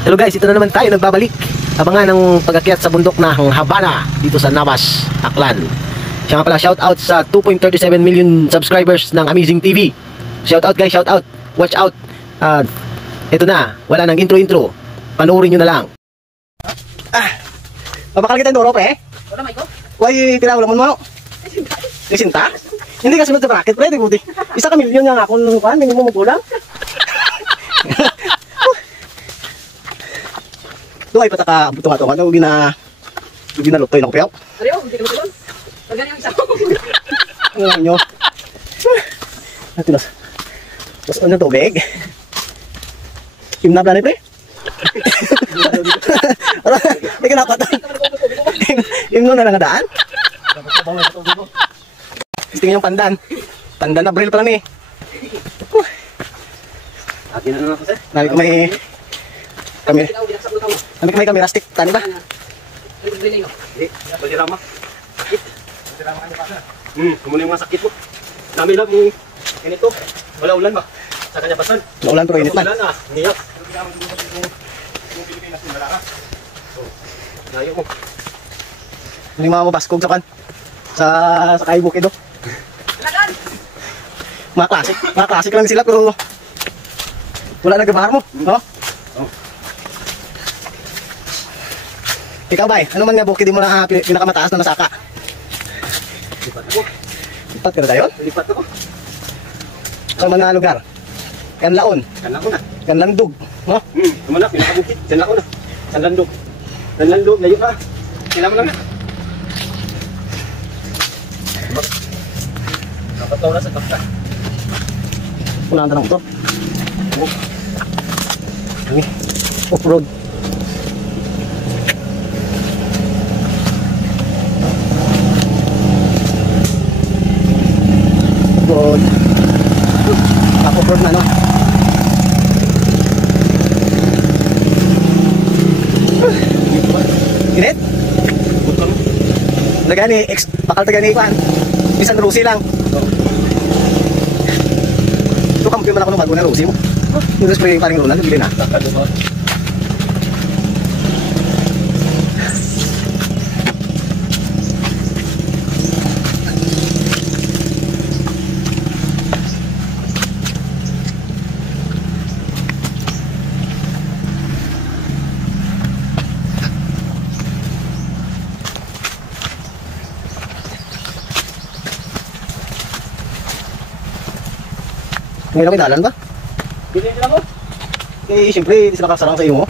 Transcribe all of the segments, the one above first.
Hello guys, ito na naman tayo nagbabalik. Abangan ng pag-akyat sa bundok ng Habana dito sa Navas, Aklan. Siya nga pala, shout out sa 2.37 million subscribers ng Amazing TV. Shout out guys, shout out. Watch out. Ito na, wala nang intro. Panoorin nyo na lang. Mabakal kita yung doro pre. Wala may ko? Why tinawala mo? Isinta? Hindi ka sunod sa bracket pre, di buti. Isa ka milyon nga ako nung kuhan, minimum mo kulang. Doon ay pataka buto nga ito. Ano ginalutoy na kupiyaw? Ariyo, hindi ka matulog. Pagyan yung isa. Ano nga nyo? Tapos ano tubig? Himnab na ni pre? Hindi ka napatan. Himno na lang daan? Tingin yung pandan. Pandan na Abril pa lang eh. Atin na ako sir. Nabi ko may kamera stick. Tani ba? Hindi. Balirama. Balirama kanya pa sir. Kumuna yung mga sakit mo. Dami lang yung ganito. Wala ulan ba? Sa kanya pasan. Naulan pero init man. Ulan na. Niyak. Yung Pilipinas yung malaka. Layo mo. Hindi mga mabaskog sa kan. Sa kaibuk ito. Mga klasik lang sila pero wala nagabahar mo. No? Ikaw ba ano man nga bukid mo na pinakamataas na nasaka? Lipat ka na tayo? Lipat ako. Sa mga lugar? Kanlaon? Kanlaon na. Kanlandog? No? Kumalak, pinakabukid. Kanlaon na. Kanlandog. Kanlandog, layo ka. Kailangan mo lang na. Napataw na sa kapta. Wala ang tanong ito. Off-road. Off-road. Off-road na no? Init? Nagani, bakal tagani ikuan. Isang rusi lang. Ito kampi man ako ng bago na rusi mo. Yung spray yung paring Ronald, bili na. Ngayon may dalan ba? Bilhin sila mo? Eh, siyempre, hindi sila kasarang sa iyo mo.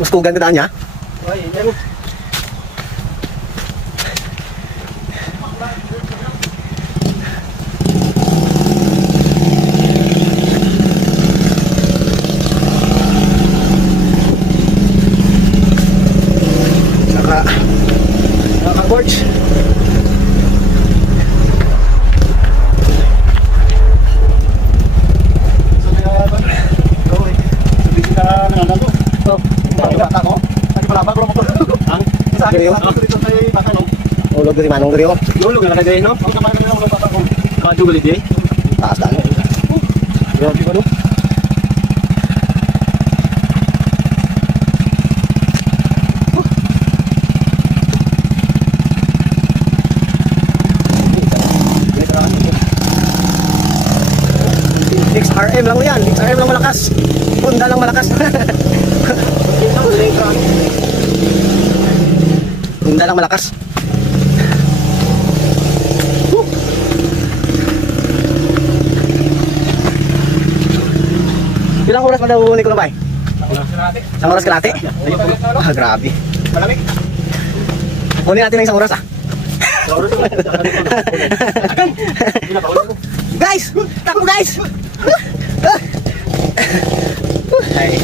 Mas tugan ka daan niya. Ay, hindi mo. Naka-porch. Ulog dari manong dari oh. Ulog na kagay no? Kadyo galit eh. Taas daan. Yo, di ba no? XRM lang yan. XRM lang malakas. Honda lang malakas. Honda lang malakas. Ilang oras pa daw ni Kulambay? Isang oras kalate? Ah, grabe. Malamig. Kunin natin ng isang oras ah. Guys! Takbo guys! Ay.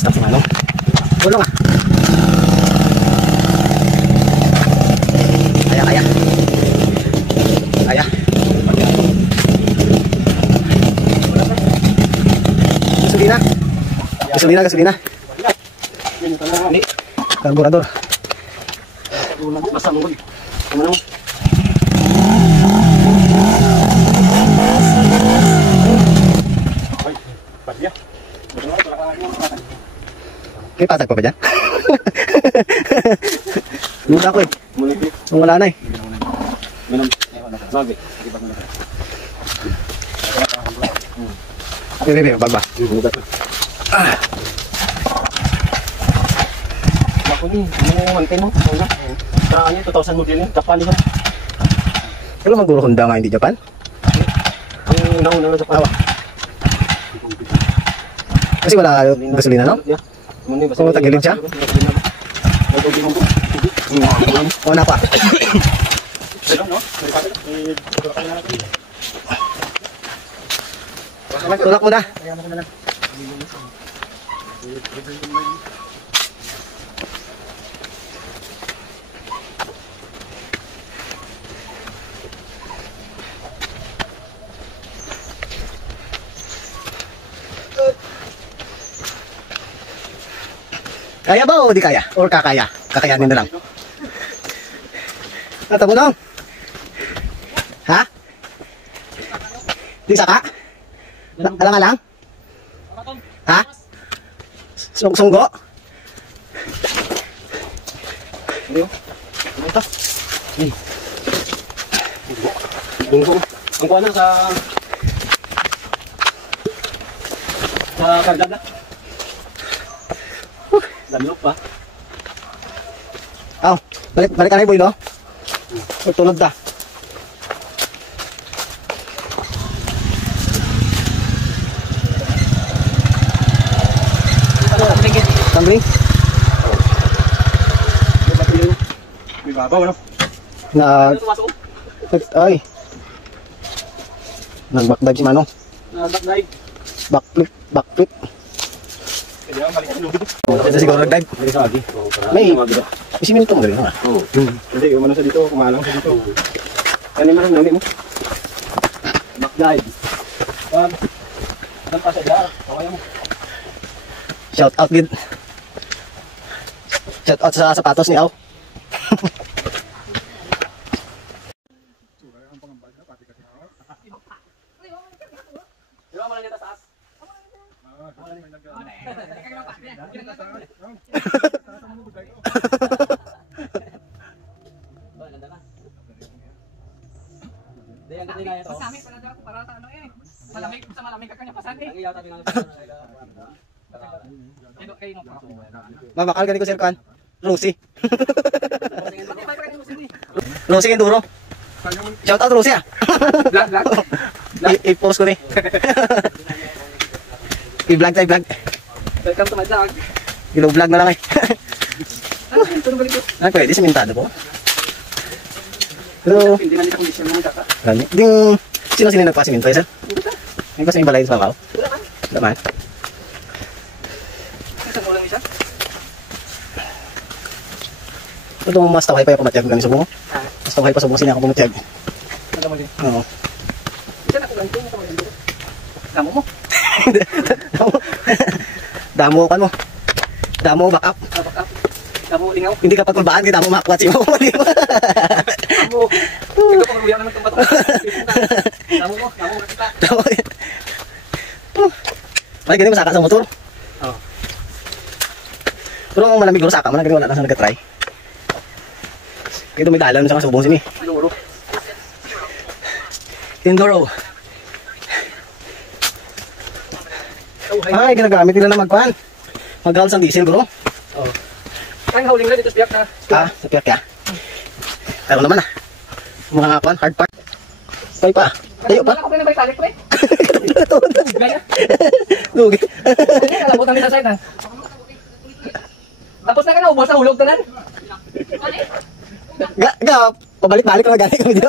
Stop si Manong. Tulong ah. Kaya. Gasolina. Hindi. Karburador. Masam mo. Ano? Ay, padya. May patag pa ba dyan? Luda ko eh. Muli ko. Nung wala na eh. Ganun. Sabi. Bebe, baba. Ako ni, yung mantay mo. Saan yun? 2000 model yun. Japan yun. Pero maguro Honda nga hindi Japan? Ang nauna na Japan. Kasi wala gasolina, no? Oo, tagilid siya? Oo na pa. Tulak mo na. Kaya ba o di kaya? Or kakaya? Kakayanin na lang. Natabo nang? Ha? Di saka? Alang-alang? Ha? Sunggo? Dunggo. Ang kuha na sa kargada. Damlok pa. Oh, balik ka na boy, no? Tulog ta. Kambing? May babaw, ano? Ay. Nag-backdive si Manong. Backdive. Backflip. Kaya balik ang lubid. Ito siguro nag-dive. May siminto mo ganun, ha? Oo. Hindi, umano sa dito, kumalang sa dito. Kani man ang nami mo. Backdive. Pag pa sa jar, kaya mo. Shout out din. Shout out sa sapatos ni Aw. Masaming pala daw para sa ano eh. Malamig sa malamig ka kanya pasan eh. Ay no pa. Mamakal gani ko sir kan. Rosie. Rosie Enduro. Shout out Rosie ah. I-post ko ni. I-vlog tayo vlog. Welcome to my vlog. I-vlog na lang eh. Ito balik ko. Ay pwede simentado po. Pero Hindi man ito condition ng kaka. ding sino nagpasimento eh sir? May kasi balay sa babaw. Naman. Isa mo lang isa. Ito mas taway pa yung pumatyag ng subo mo. Mas taway pa sa buong sinaka pumatyag. Nada mo din. Oo. Isa na ko ganito mo ganito. Damo mo. Damo kan mo. Damo back up. Back up. Damo lingaw. Hindi ka pagkulbaan kay damo makwat si mo. Damo. Ito ko ruya naman tong bato. Damo mo kita. Damo. Ay gani masaka sa motor. Oo. Pero ang malamig guro saka man gani wala na sa nag-try. Kaya may dalan sa subong sini. Luro. Enduro. Ay, ginagamit nila na magkuhan. Mag-haul sa diesel, bro. Oh. Ang hauling lang dito sa piyak na. Ah, sa piyak ya. Pero naman ah. Mga kuhan, hard part. Tay pa. Tayo pa. Ako pa nang balik pre. Gaya. Lugi. Kalabot ang isa side na. Tapos na ka na ubos sa hulog tanan. Pabalik-balik na gani kami dito.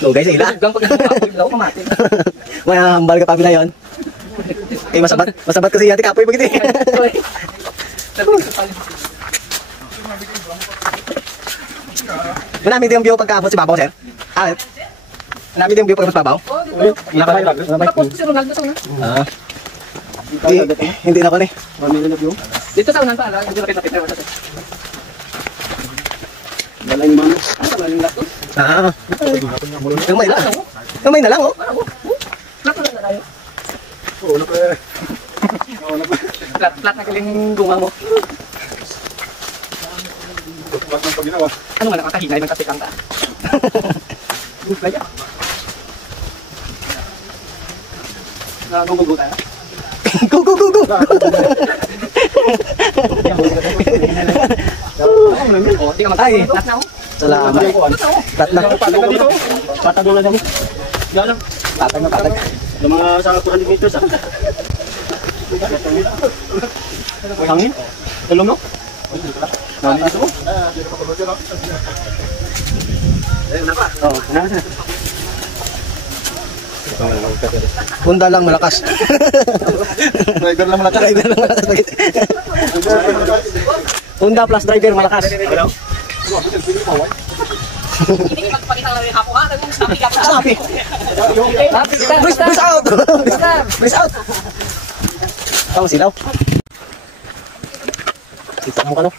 No guys, ila. Gang pag daw pamati. May hambal ka pa pila yon. Eh masabat kasi yati kapoy begitu. Manami din yung view pagkaabot si Babaw, sir. Ah. Manami din yung view pagkaabot si Babaw. Tapos si Ronaldo to na. Ah. Hindi na pala eh. Dito sa unan pa, dito lapit-lapit na. Dala yung mano. Ano ba yung laptop? Ah. Kamay na. Kamay na lang oh. Laptop na tayo. Oo, napre. Flat na kiling guma mo. Wag nang paginawa. Ano nga nakakahinay ng katikang ta? Kaya. Gugugo tayo. Go, go, go, go. Oh, di ka mag-ay. Flat na ako. Salamat. Tat na. Patag na dito. Patag na lang. Yan. Patag na, patag. Yung mga sa 200 meters ah. May hangin? Talong no? Hangin ito mo? Oh, Honda lang malakas. Driver lang malakas. Driver lang malakas. Honda plus driver malakas. Hindi ka magpakita lang yung hapo ha. Sabi ka pa. Sabi. Breeze out. Breeze out. Tama silaw. Sisa mo ka no.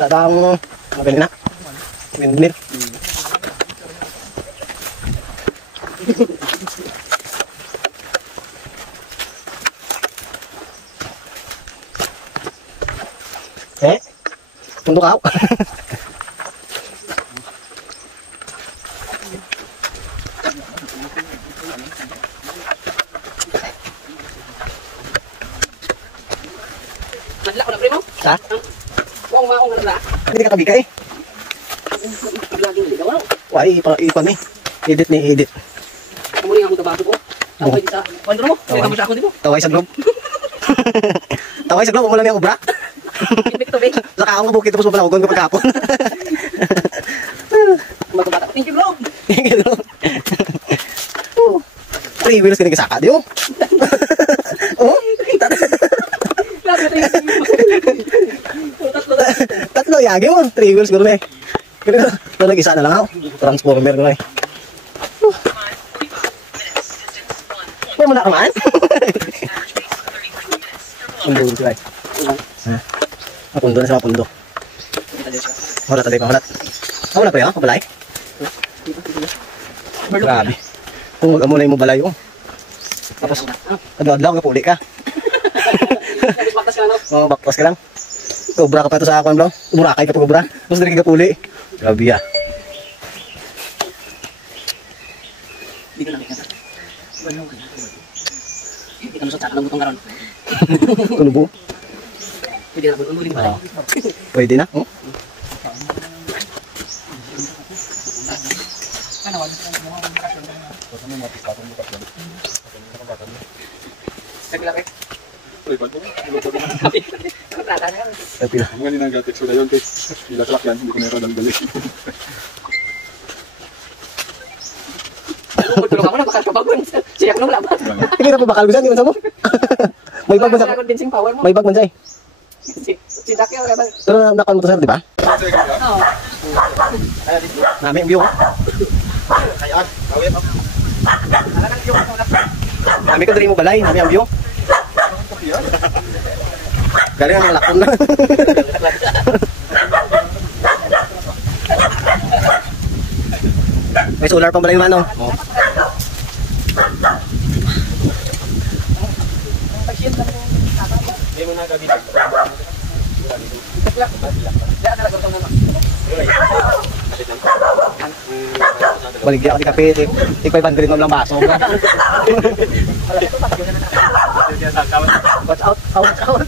Dadang magaling na. Windmill. Tunduk ako. Madla ko na primo. Ha? Kung ako na. Hindi ka kabika eh. Laging ligaw. Wai, ipan eh. Edit ni edit. Muli nga mo tabato ko. Taway di sa kwandro mo. Kaya mo sa ako di mo. Taway sa globe. Taway sa globe, mo lang yung obra. Big to big. Saka ako bukit tapos mapalawagon ko pagkapon. Matubata. Thank you, Globe. Ganun. 3 wheels kini kasaka di oh. Oh. Tatlo yagi mo, 3 wheels guro eh. Pero nag-isa na lang ako. Transformer ko eh. May muna ka man? Pundo ko eh. Pundo na sa pundo. Wala tayo pa, wala. Wala pa yun, kabalay? Grabe. Kung mag-amulay mo balay oh. Tapos, adlaw ka puli ka. Baktas ka na, no? Oo, baktas ka lang. Kubra ka pa ito sa akin, bro. Umurakay ka pa kubra. Tapos dali ka puli. Grabe ya. Hindi ko nakikita. Hindi ka nusot sa kanang butong karon. Ano po? Pwede na ulit ba? Pwede na. Oh. Naglaki. Tapi na. Ang galing ng gatik. So, dayon, ilaklak yan. Hindi ko meron dali-dali. Tulong ako na, bakal kabagon. Siya ko nung laban. Hindi na pa bakal gusan, di man sa mo. May bag man sa. Condensing power mo. May bag man sa eh. Si Daki ako naman. Pero nakal mo to sir, di ba? Oo. Nami ang view. Kayaan. Awit ako. Nami ko dali mo balay, nami ang view. Galing ang lakon na. May solar pang balay naman, no? Oh. Hindi mo na gabit. Baligya ako di kape, di 500 lang baso. Watch out, watch out.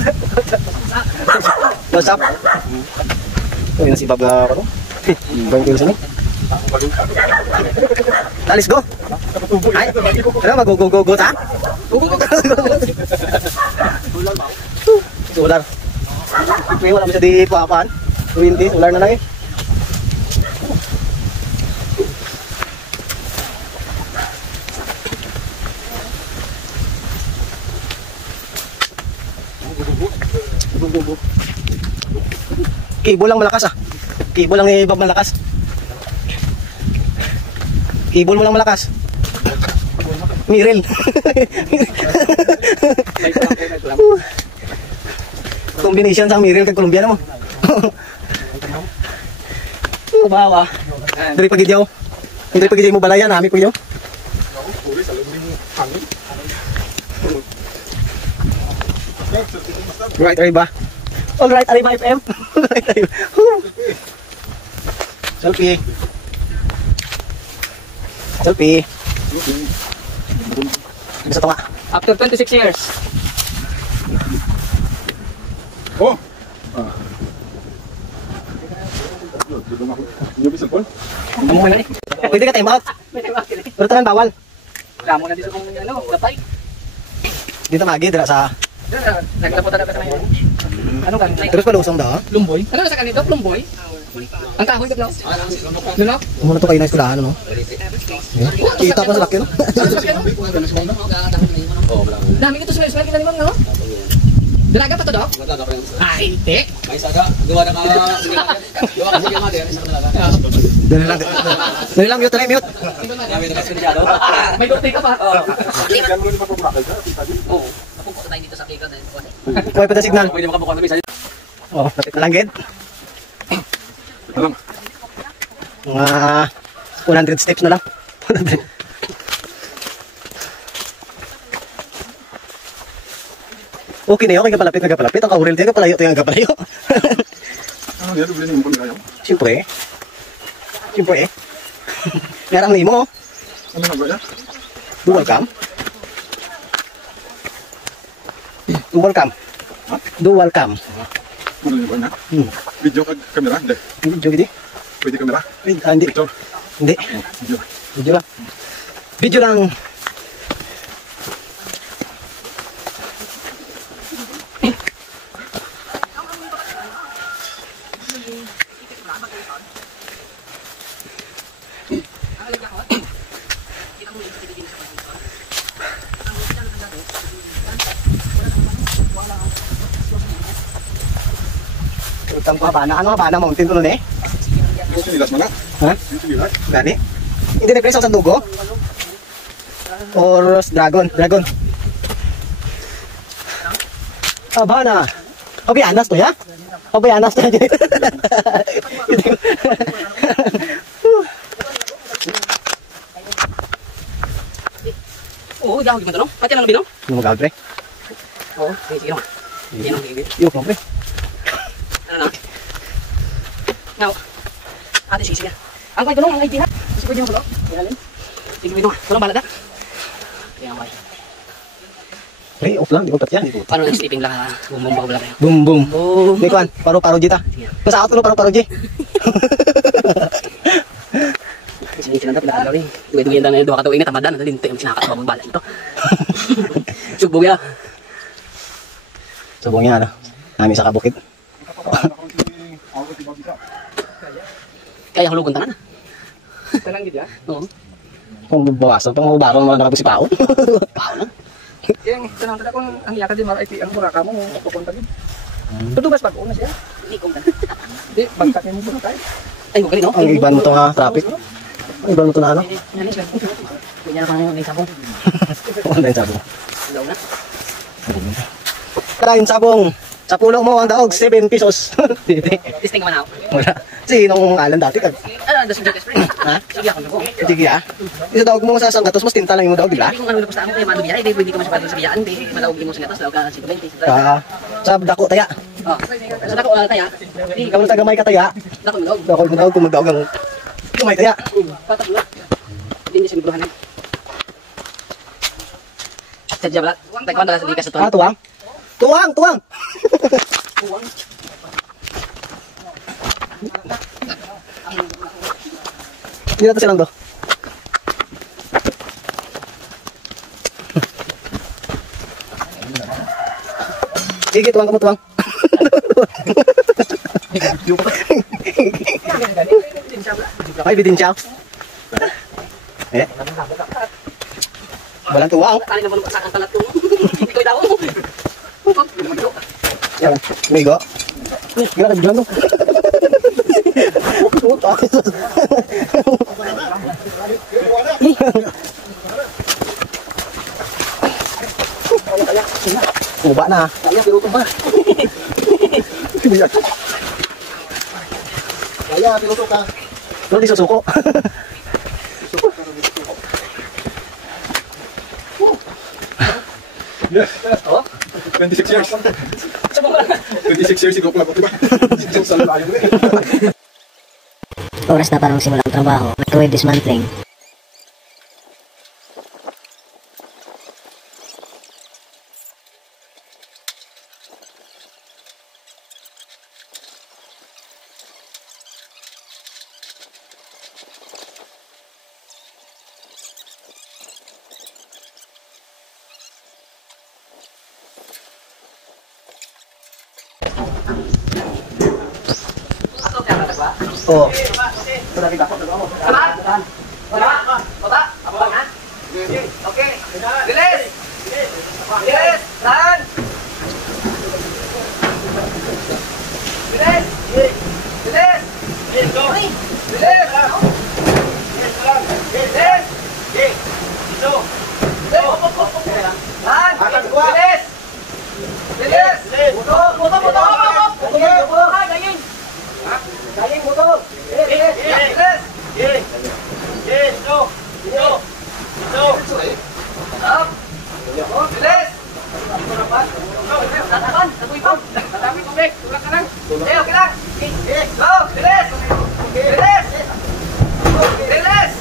What's up? Uy, nasi Bob na ako. Bang kilos ni. Let's go. Ay, ano mag-go-go-go ta? Solar. May wala mo siya di paapaan. 20, solar na lang eh. Kibo lang malakas ah. Kibo lang ni Bob malakas. Kibo mo lang malakas. Mirel. combination sa Miril kag Colombiano mo. Oh, bawa. Dari pagidyaw. Dari pagidyaw mo balayan, nami pagidyaw. Right, Ariba. All right, Ariba FM. Right, Ariba. Selfie. Selfie. Bisa to nga. After 26 years. Oh! Amo man ni. Pwede ka time out. Pero tanan bawal. Damo na dito kung ano, gapay. Dito magi dira sa Naglaputan na ka sa ngayon. Ano kan? terus palusong daw. Lumboy. Ano na sa kanito? Lumboy. Ang kahoy ka no? Muna to kayo na eskwelahan no. Kita pa sa laki no. Dami ito sa eskwela kita no? Dalaga pa to daw? Ay, hindi. May saga, gawa na ka. Gawa ka sige nga din, isa ka talaga. Dali lang mute, mute. Kami na kasi masyado. May dote ka pa. Oo. Napupo tayo dito sa kikan na yun. Kuha pa ta signal. Pwede makabukuha na bisa. Oh, langgit. Alam. Mga 100 steps na lang. 100. Okay na yun, kaya kapalapit. Ang kauril tayo, kapalayo tayo ang kapalayo. Ano yan, dubli niyo mo kung Siyempre. Ngarang ni mo. ano na ba yan? Dual cam. Dual cam. Ano niyo ba yan? Video kag kamera? Hindi. Video gini. Pwede kamera? Hindi. Picture? Hindi. Video. Video lang. Video lang. Utang pa ba na? Ano ba na mountain ko nun eh? Yung sinilas mga? Ha? Yung sinilas? Gani? Hindi na preso sa dugo? Or dragon? Dragon. Habana. Obianas to ya? Obianas to ya. Oo, gahoy mo to no? Pati lang bino? Ano mag pre? Oo, sige no. Sige no, sige. Yo, pre. Ano na? Now, ate sige sige. Ang kwento no, ang idea. Sige pwede mo to. Yan. Sige pwede mo. Tulong balada. Yan bay. Pre, off lang, di ko patyan. Paano lang sleeping lang ha? Bumumbaw lang kayo. Boom, boom. Oh. May kwan, paro-paro jita. Basta ako paro-paro ji. Sige sinanda pala kalaw rin. Duwe-duwe na duwa ka tuwing na tamadan na din tayo sinakat mo bala ito. Subog ya. Subong yan, ano? Nami sa kabukit. Kaya hulugon tanan. Tanang gid ya? Oo. Kung bawasan, pang mabaron mo lang nakapisipaon. Pao lang. Yang tenang tadi kung ang yaka di maray ang buraka mo pupunta din. Tutubas pag una siya. Hindi ko tan. Di bagtakin mo puno tayo. Ay, ko no. Ang iban mo to nga, traffic. Ang iban mo to na ano? Kunya na pang may sabong. Wala yung sabong. Daw na. Karain sabong. Sa pulo mo ang daog, 7 pesos. Testing man ako. Wala. Sinong alam dati kag. Ano, das yung spring. Ha? Sige ako nako. Sige ah. Isa daog mo sa sanggatos, mas tinta lang yung daog, di ba? Hindi ko ano gusto mo kay mano biya, hindi ko masipado sa biyaan, hindi madawag mo sa gatas, daw ka 50. Sa dako taya. Oh. Sa dako taya. Hindi Ikaw na tagamay ka taya. dako mo daw. Dako mo daog kung magdaog ang kumay taya. Patak mo. Hindi siya guluhan. Sadya bala. Tagpan bala sa dikas ito. Tuwang. Tuwang, tuwang. Hindi na to silang do. Sige, tuwang ka mo, tuwang. Ay, bidin siya. Eh? Walang tuwang. Tali na mo sa kantalat ko. Hindi ko daw. Yan, migo. Gila ka dyan no. Puta. Uba na. Kaya pero ko ba? Kaya, tinusok ka. Pero di susuko. Yes. Oh, 26 years. sa mga 26 years, sigok lang ako, diba? Sa lalayo na Oras na parang simula ang trabaho. Microwave dismantling. Oo. Okay. Bilis! Bilis! Tahan! Bilis! Bilis! Bilis! Bilis! Tahan! Bilis! Bilis! Buto! Buto! Buto! Buto! Buto! Gaying! Gaying buto! Bilis! Bilis! Up! Bilis! Tatakan! Taguypang! Tatami tubig! Tulak ka lang! Okay, okay lang! Go! Bilis! Bilis! Bilis!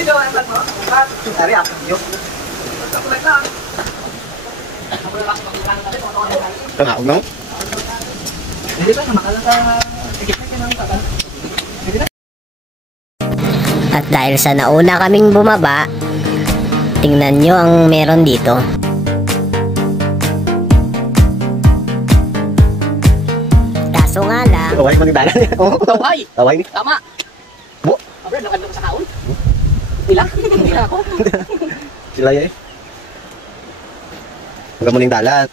Dito ang mo? Ari, ah. Yung. Tulak lang! Tanaog na. Hindi ba? Makalang ka... Ikipin ka ng tagal. At dahil sa nauna kaming bumaba, tingnan nyo ang meron dito. Kaso nga lang, Taway mo ng dalan. Oo. Taway! Taway ni. Tama! Bu. Abra, nakadlo ko sa kaon. Nila? Nila ako. Sila eh. Huwag mo ng dalat.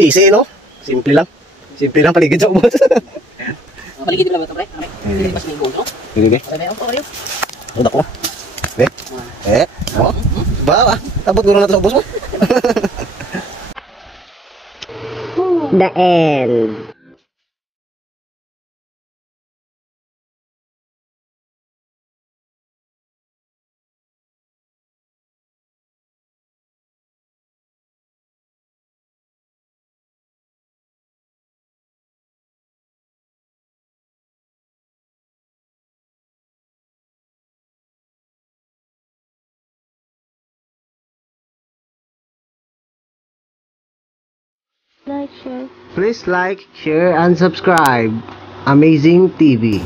Easy, no? Simple lang. Simple lang paligid sa ubos. Paligid mo lang ba ito, pre? Hindi pas linggo, no? Sige, Okay, meron ko kayo. udak ko. Oh. Ba, tabot ko na natin sa ubos mo. the end. Please like, share, and subscribe. Amazing TV.